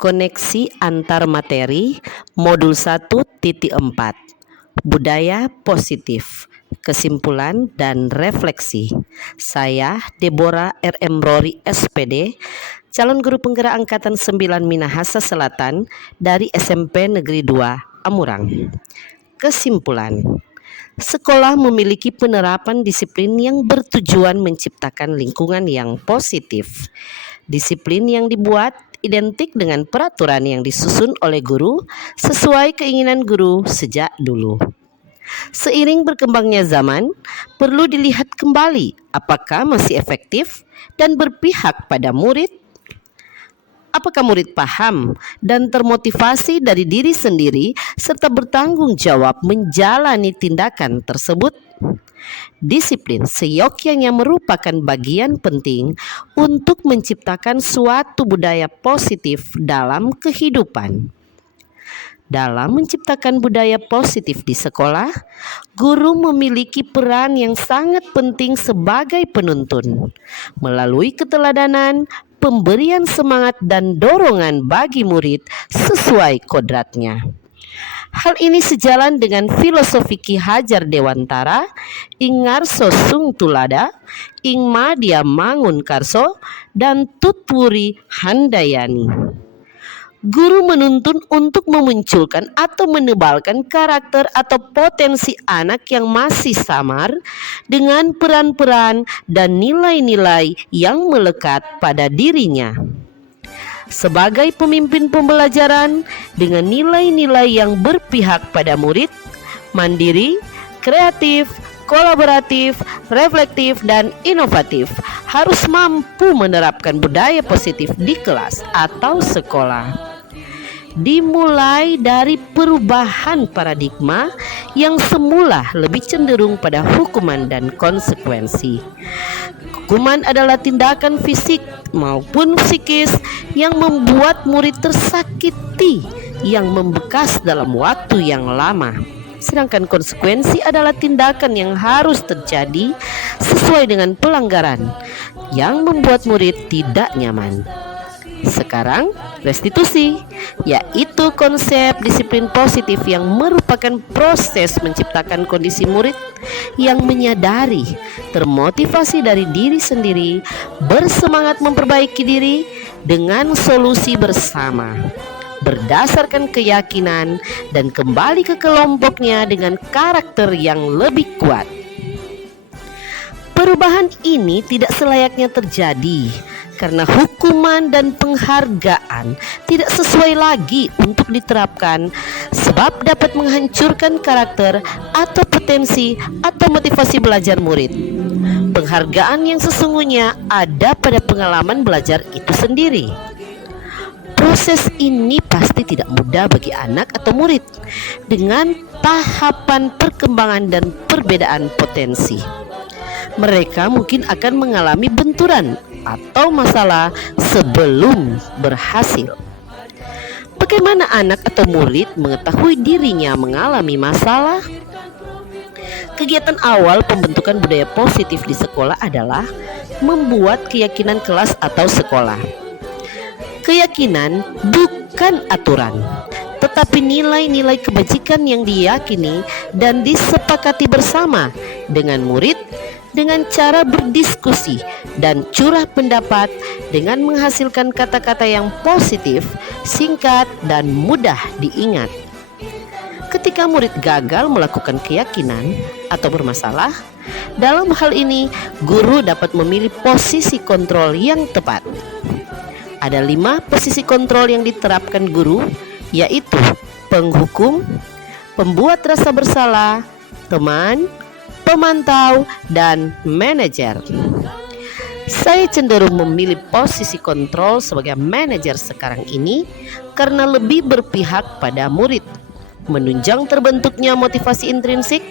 Koneksi antar materi modul 1.4 Budaya Positif, Kesimpulan dan Refleksi. Saya Deborah RM Rory SPD, calon guru penggerak angkatan 9 Minahasa Selatan dari SMP Negeri 2 Amurang. Kesimpulan: sekolah memiliki penerapan disiplin yang bertujuan menciptakan lingkungan yang positif. Disiplin yang dibuat identik dengan peraturan yang disusun oleh guru sesuai keinginan guru sejak dulu. Seiring berkembangnya zaman, perlu dilihat kembali apakah masih efektif dan berpihak pada murid. Apakah murid paham dan termotivasi dari diri sendiri serta bertanggung jawab menjalani tindakan tersebut? Disiplin seyogyanya merupakan bagian penting untuk menciptakan suatu budaya positif dalam kehidupan. Dalam menciptakan budaya positif di sekolah, guru memiliki peran yang sangat penting sebagai penuntun. Melalui keteladanan, pemberian semangat dan dorongan bagi murid sesuai kodratnya. Hal ini sejalan dengan filosofi Ki Hajar Dewantara, Ing Ngarso Sung Tulada, Ing Madya Mangun Karso, dan Tutwuri Handayani. Guru menuntun untuk memunculkan atau menebalkan karakter atau potensi anak yang masih samar dengan peran-peran dan nilai-nilai yang melekat pada dirinya. Sebagai pemimpin pembelajaran dengan nilai-nilai yang berpihak pada murid, mandiri, kreatif, kolaboratif, reflektif, dan inovatif, harus mampu menerapkan budaya positif di kelas atau sekolah. Dimulai dari perubahan paradigma yang semula lebih cenderung pada hukuman dan konsekuensi. Hukuman adalah tindakan fisik maupun psikis yang membuat murid tersakiti yang membekas dalam waktu yang lama. Sedangkan konsekuensi adalah tindakan yang harus terjadi sesuai dengan pelanggaran yang membuat murid tidak nyaman. Sekarang, restitusi, yaitu konsep disiplin positif yang merupakan proses menciptakan kondisi murid yang menyadari, termotivasi dari diri sendiri, bersemangat memperbaiki diri dengan solusi bersama, berdasarkan keyakinan dan kembali ke kelompoknya dengan karakter yang lebih kuat. Perubahan ini tidak selayaknya terjadi karena hukuman dan penghargaan tidak sesuai lagi untuk diterapkan, sebab dapat menghancurkan karakter atau potensi atau motivasi belajar murid. Penghargaan yang sesungguhnya ada pada pengalaman belajar itu sendiri. Proses ini pasti tidak mudah bagi anak atau murid dengan tahapan perkembangan dan perbedaan potensi. Mereka mungkin akan mengalami benturan atau masalah sebelum berhasil. Bagaimana anak atau murid mengetahui dirinya mengalami masalah? Kegiatan awal pembentukan budaya positif di sekolah adalah membuat keyakinan kelas atau sekolah. Keyakinan bukan aturan, tetapi nilai-nilai kebajikan yang diyakini dan disepakati bersama dengan murid dengan cara berdiskusi dan curah pendapat dengan menghasilkan kata-kata yang positif, singkat, dan mudah diingat. Ketika murid gagal melakukan keyakinan atau bermasalah, dalam hal ini guru dapat memilih posisi kontrol yang tepat. Ada 5 posisi kontrol yang diterapkan guru, yaitu penghukum, pembuat rasa bersalah, teman, pemantau, dan manajer. Saya cenderung memilih posisi kontrol sebagai manajer sekarang ini karena lebih berpihak pada murid, menunjang terbentuknya motivasi intrinsik,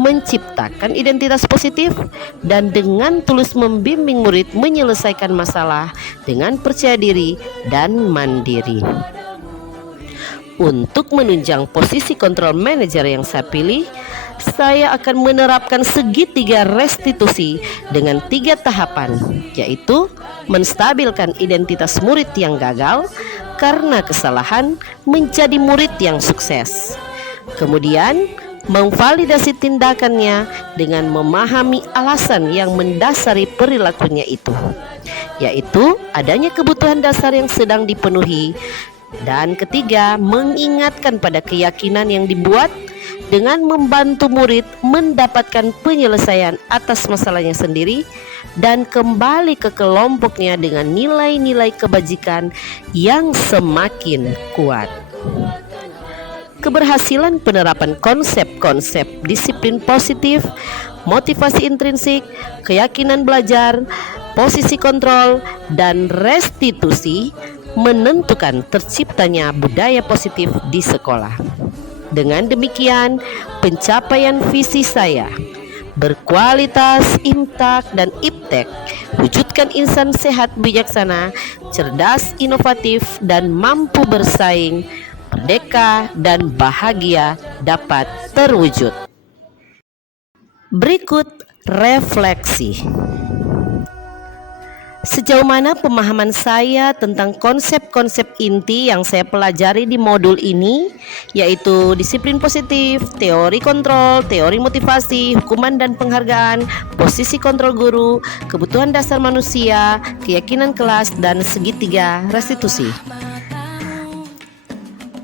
menciptakan identitas positif, dan dengan tulus membimbing murid menyelesaikan masalah dengan percaya diri dan mandiri. Untuk menunjang posisi kontrol manajer yang saya pilih, saya akan menerapkan segitiga restitusi dengan 3 tahapan, yaitu menstabilkan identitas murid yang gagal, karena kesalahan menjadi murid yang sukses. Kemudian memvalidasi tindakannya dengan memahami alasan yang mendasari perilakunya itu, yaitu adanya kebutuhan dasar yang sedang dipenuhi. Dan ketiga, mengingatkan pada keyakinan yang dibuat dengan membantu murid mendapatkan penyelesaian atas masalahnya sendiri dan kembali ke kelompoknya dengan nilai-nilai kebajikan yang semakin kuat. Keberhasilan penerapan konsep-konsep disiplin positif, motivasi intrinsik, keyakinan belajar, posisi kontrol, dan restitusi menentukan terciptanya budaya positif di sekolah. Dengan demikian, pencapaian visi saya berkualitas IMTAK dan IPTEK, wujudkan insan sehat bijaksana, cerdas inovatif, dan mampu bersaing, merdeka dan bahagia dapat terwujud. Berikut refleksi. Sejauh mana pemahaman saya tentang konsep-konsep inti yang saya pelajari di modul ini, yaitu disiplin positif, teori kontrol, teori motivasi, hukuman dan penghargaan, posisi kontrol guru, kebutuhan dasar manusia, keyakinan kelas, dan segitiga restitusi.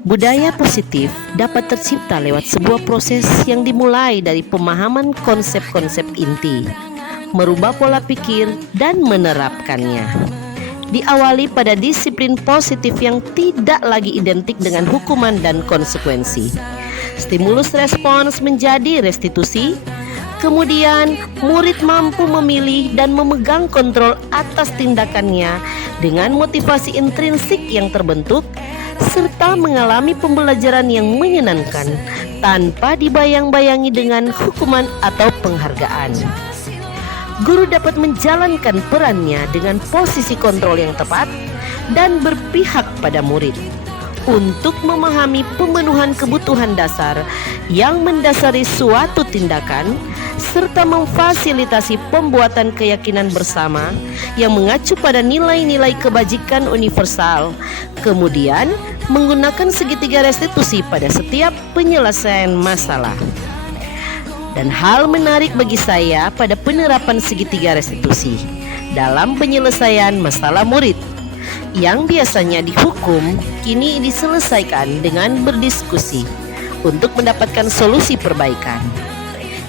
Budaya positif dapat tercipta lewat sebuah proses yang dimulai dari pemahaman konsep-konsep inti, merubah pola pikir dan menerapkannya. Diawali pada disiplin positif yang tidak lagi identik dengan hukuman dan konsekuensi. Stimulus respons menjadi restitusi. Kemudian murid mampu memilih dan memegang kontrol atas tindakannya dengan motivasi intrinsik yang terbentuk, serta mengalami pembelajaran yang menyenangkan tanpa dibayang-bayangi dengan hukuman atau penghargaan. Guru dapat menjalankan perannya dengan posisi kontrol yang tepat dan berpihak pada murid untuk memahami pemenuhan kebutuhan dasar yang mendasari suatu tindakan, serta memfasilitasi pembuatan keyakinan bersama yang mengacu pada nilai-nilai kebajikan universal. Kemudian menggunakan segitiga restitusi pada setiap penyelesaian masalah. Dan hal menarik bagi saya pada penerapan segitiga restitusi dalam penyelesaian masalah murid yang biasanya dihukum, kini diselesaikan dengan berdiskusi untuk mendapatkan solusi perbaikan.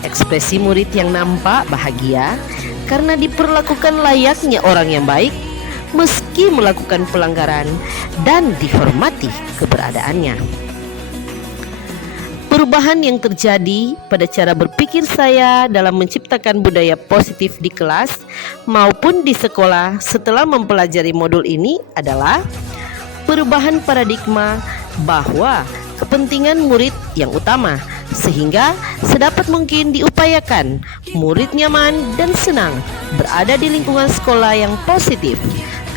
Ekspresi murid yang nampak bahagia karena diperlakukan layaknya orang yang baik meski melakukan pelanggaran dan dihormati keberadaannya. Perubahan yang terjadi pada cara berpikir saya dalam menciptakan budaya positif di kelas maupun di sekolah setelah mempelajari modul ini adalah perubahan paradigma bahwa kepentingan murid yang utama, sehingga sedapat mungkin diupayakan murid nyaman dan senang berada di lingkungan sekolah yang positif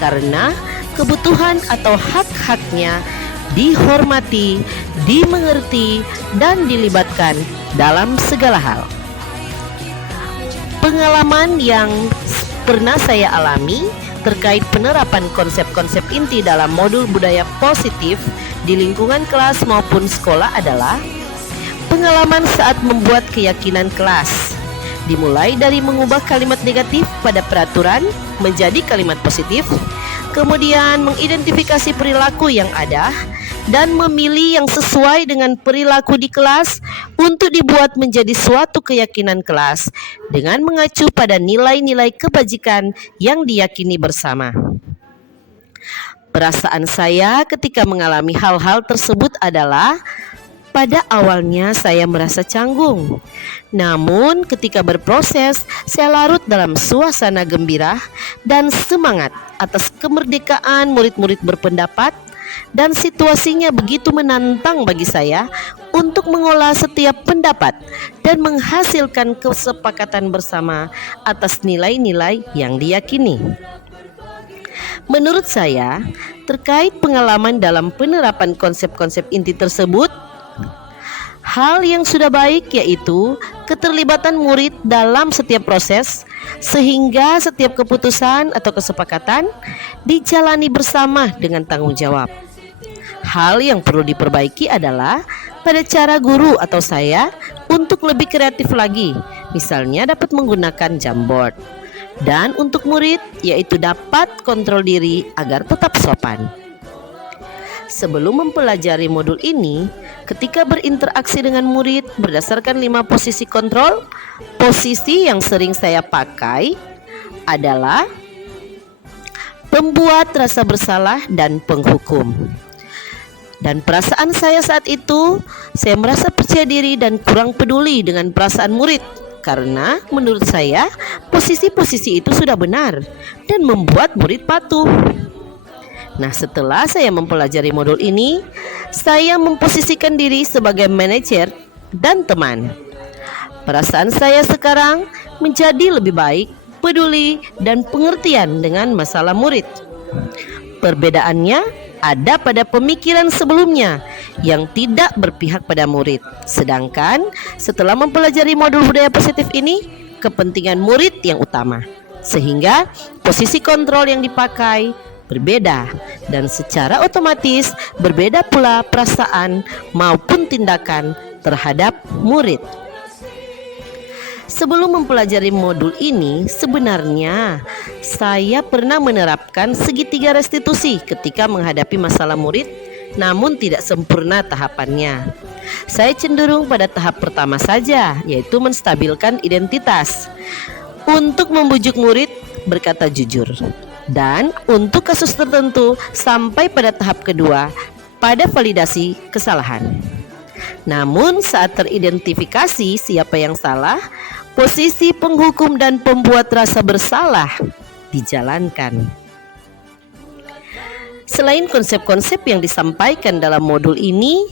karena kebutuhan atau hak-haknya dihormati, dimengerti, dan dilibatkan dalam segala hal. Pengalaman yang pernah saya alami terkait penerapan konsep-konsep inti dalam modul budaya positif di lingkungan kelas maupun sekolah adalah pengalaman saat membuat keyakinan kelas. Dimulai dari mengubah kalimat negatif pada peraturan menjadi kalimat positif, kemudian mengidentifikasi perilaku yang ada dan memilih yang sesuai dengan perilaku di kelas untuk dibuat menjadi suatu keyakinan kelas dengan mengacu pada nilai-nilai kebajikan yang diyakini bersama. Perasaan saya ketika mengalami hal-hal tersebut adalah pada awalnya saya merasa canggung. Namun ketika berproses, saya larut dalam suasana gembira dan semangat atas kemerdekaan murid-murid berpendapat, dan situasinya begitu menantang bagi saya untuk mengolah setiap pendapat dan menghasilkan kesepakatan bersama atas nilai-nilai yang diyakini. Menurut saya, terkait pengalaman dalam penerapan konsep-konsep inti tersebut, hal yang sudah baik yaitu keterlibatan murid dalam setiap proses, sehingga setiap keputusan atau kesepakatan dijalani bersama dengan tanggung jawab. Hal yang perlu diperbaiki adalah pada cara guru atau saya untuk lebih kreatif lagi, misalnya dapat menggunakan Jamboard. Dan untuk murid, yaitu dapat kontrol diri agar tetap sopan. Sebelum mempelajari modul ini, ketika berinteraksi dengan murid berdasarkan 5 posisi kontrol, posisi yang sering saya pakai adalah pembuat rasa bersalah dan penghukum. Dan perasaan saya saat itu, saya merasa percaya diri dan kurang peduli dengan perasaan murid. Karena menurut saya, posisi-posisi itu sudah benar dan membuat murid patuh. Nah, setelah saya mempelajari modul ini, saya memposisikan diri sebagai manajer dan teman. Perasaan saya sekarang menjadi lebih baik, peduli, dan pengertian dengan masalah murid. Perbedaannya ada pada pemikiran sebelumnya yang tidak berpihak pada murid. Sedangkan setelah mempelajari modul budaya positif ini, kepentingan murid yang utama. Sehingga posisi kontrol yang dipakai berbeda dan secara otomatis berbeda pula perasaan maupun tindakan terhadap murid. Sebelum mempelajari modul ini, sebenarnya saya pernah menerapkan segitiga restitusi ketika menghadapi masalah murid, namun tidak sempurna tahapannya. Saya cenderung pada tahap pertama saja, yaitu menstabilkan identitas untuk membujuk murid berkata jujur. Dan untuk kasus tertentu sampai pada tahap kedua, pada validasi kesalahan. Namun saat teridentifikasi siapa yang salah, posisi penghukum dan pembuat rasa bersalah dijalankan. Selain konsep-konsep yang disampaikan dalam modul ini,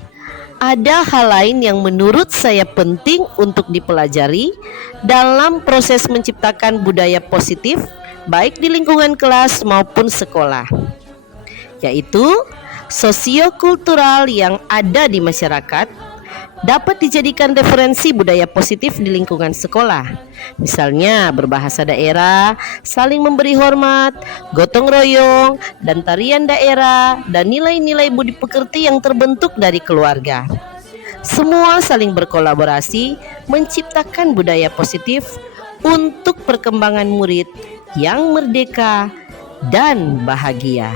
ada hal lain yang menurut saya penting untuk dipelajari dalam proses menciptakan budaya positif baik di lingkungan kelas maupun sekolah, yaitu sosiokultural yang ada di masyarakat dapat dijadikan referensi budaya positif di lingkungan sekolah. Misalnya berbahasa daerah, saling memberi hormat, gotong royong, dan tarian daerah, dan nilai-nilai budi pekerti yang terbentuk dari keluarga. Semua saling berkolaborasi menciptakan budaya positif untuk perkembangan murid yang merdeka dan bahagia.